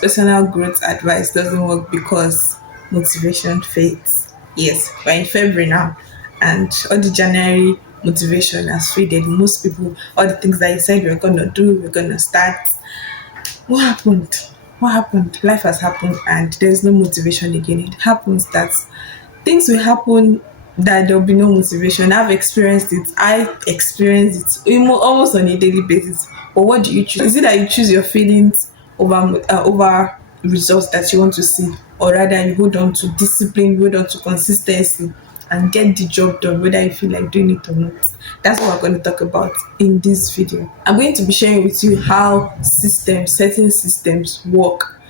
Personal growth advice doesn't work because motivation fades. Yes, we're in February now, and all the January motivation has faded. Most people, all the things that you said we're gonna do, we're gonna start. What happened? What happened? Life has happened, and there's no motivation again. It happens that things will happen that there'll be no motivation. I've experienced it. I experience it almost on a daily basis. But what do you choose? Is it that you choose your feelings over results that you want to see, or rather you hold on to discipline, hold on to consistency, and get the job done, whether you feel like doing it or not? That's what we're going to talk about in this video. I'm going to be sharing with you how certain systems work,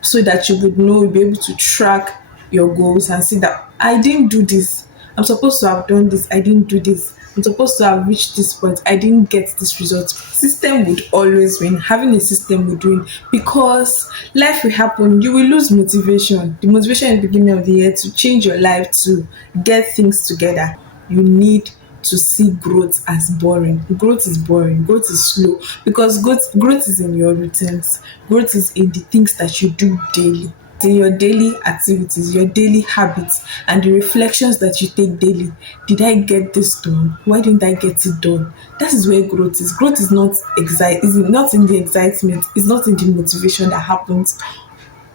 so that you would know, you'll be able to track your goals and see that I didn't do this. I'm supposed to have done this. I didn't do this. I'm supposed to have reached this point. I didn't get this result. System would always win. Having a system would win, because life will happen. You will lose motivation. The motivation in the beginning of the year to change your life, to get things together. You need to see growth as boring. Growth is boring. Growth is slow, because growth is in your routines. Growth is in the things that you do daily. It's in your daily activities, your daily habits, and the reflections that you take daily. Did I get this done? Why didn't I get it done? That is where growth is. Growth is not is not in the excitement. It's not in the motivation that happens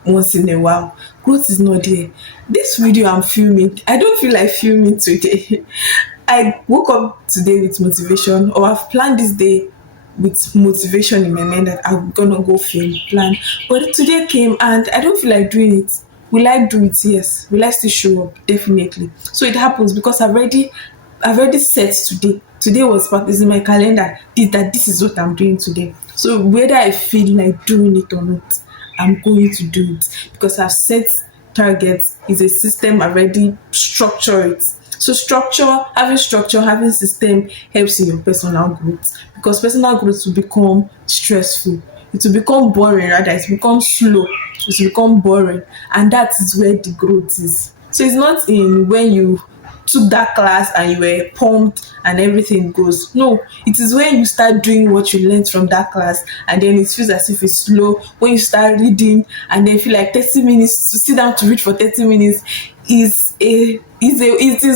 once in a while. Growth is not there. This video I'm filming, I don't feel like filming today. I woke up today with motivation, or I've planned this day with motivation in my mind that I'm gonna go film plan. But today came and I don't feel like doing it. Will I do it? Yes. Will I still show up? Definitely. So it happens because I've already set today. Today was part is in my calendar. This is what I'm doing today. So whether I feel like doing it or not, I'm going to do it, because I've set targets. Is a system. I've already structured it. So having system helps in your personal growth, because personal growth will become stressful. It will become boring, rather it will become slow. It will become boring, and that is where the growth is. So it's not in when you took that class and you were pumped and everything goes. No, it is when you start doing what you learned from that class, and then it feels as if it's slow. When you start reading and then feel like 30 minutes to sit down to read for 30 minutes is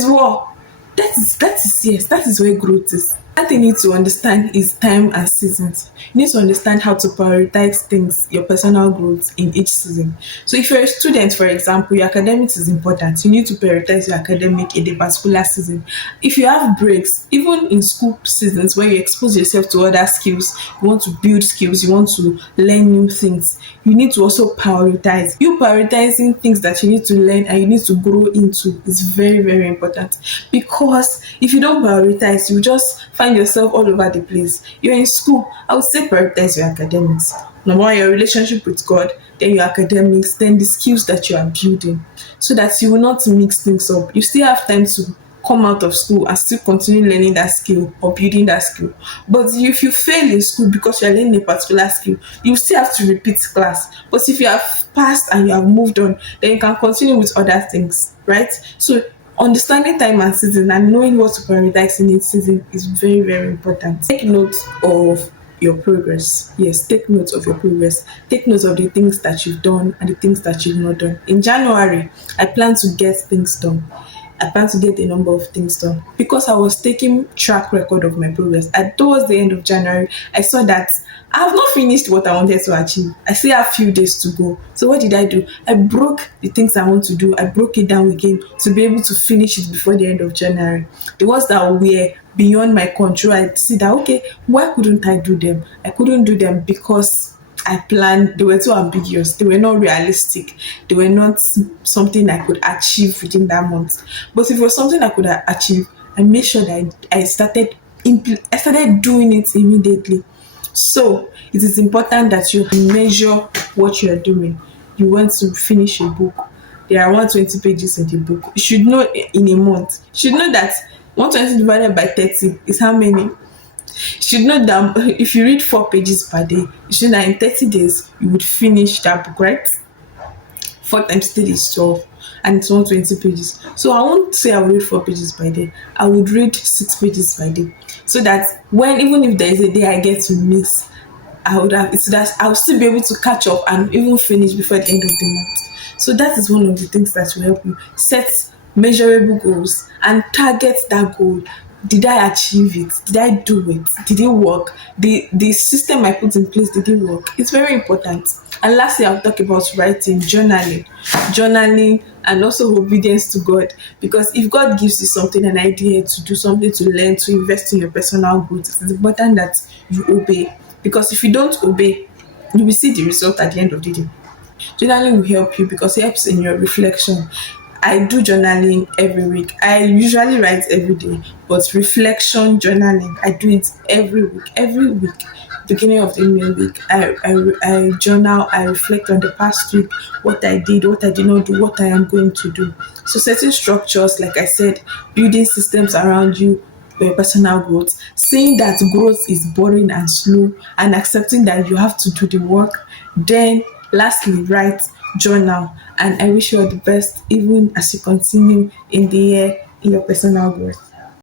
war. That is yes, that is where growth is. What you need to understand is time and seasons. You need to understand how to prioritize things, your personal growth in each season. So if you're a student, for example, your academics is important. You need to prioritize your academic in a particular season. If you have breaks, even in school seasons where you expose yourself to other skills, you want to build skills, you want to learn new things, you need to also prioritize. You prioritizing things that you need to learn and you need to grow into is very, very important, because if you don't prioritize, you just find yourself all over the place. You're in school, I would say prioritize your academics. Number one, your relationship with God, then your academics, then the skills that you are building, so that you will not mix things up. You still have time to come out of school and still continue learning that skill or building that skill. But if you fail in school because you're learning a particular skill, you still have to repeat class. But if you have passed and you have moved on, then you can continue with other things, right? So understanding time and season and knowing what to prioritize in each season is very, very important. Take note of your progress. Yes, take note of your progress. Take note of the things that you've done and the things that you've not done. In January, I plan to get things done. I plan to get a number of things done, because I was taking track record of my progress. And towards the end of January, I saw that I have not finished what I wanted to achieve. I still have a few days to go. So what did I do? I broke the things I want to do. I broke it down again to be able to finish it before the end of January. The ones that were beyond my control, I see that, okay, why couldn't I do them? I couldn't do them because I planned, they were too ambiguous, they were not realistic, they were not something I could achieve within that month. But if it was something I could achieve, I made sure that I started doing it immediately. So it is important that you measure what you are doing. You want to finish a book. There are 120 pages in the book. You should know in a month. You should know that 120 divided by 30 is how many? You should know that if you read 4 pages per day, you should know that in 30 days you would finish that book, right? 4 times 3 is 12, and it's 120 pages. So I won't say I will read 4 pages by day. I would read 6 pages by day. So that even if there is a day I get to miss, I would have, it's that I'll still be able to catch up and even finish before the end of the month. So that is one of the things that will help you set measurable goals and target that goal. Did I achieve it? Did I do it? Did it work? The system I put in place, did it work? It's very important. And lastly, I'll talk about writing, journaling, and also obedience to God. Because if God gives you something, an idea to do something, to learn, to invest in your personal growth, it's important that you obey. Because if you don't obey, you will see the result at the end of the day. Journaling will help you because it helps in your reflection. I do journaling every week. I usually write every day, but reflection journaling, I do it every week. Every week, beginning of the new week, I journal, I reflect on the past week, what I did, what I did not do, what I am going to do. So, setting structures, like I said, building systems around you, for your personal growth, seeing that growth is boring and slow, and accepting that you have to do the work. Then, lastly, write, journal, and I wish you all the best, even as you continue in the year in your personal growth.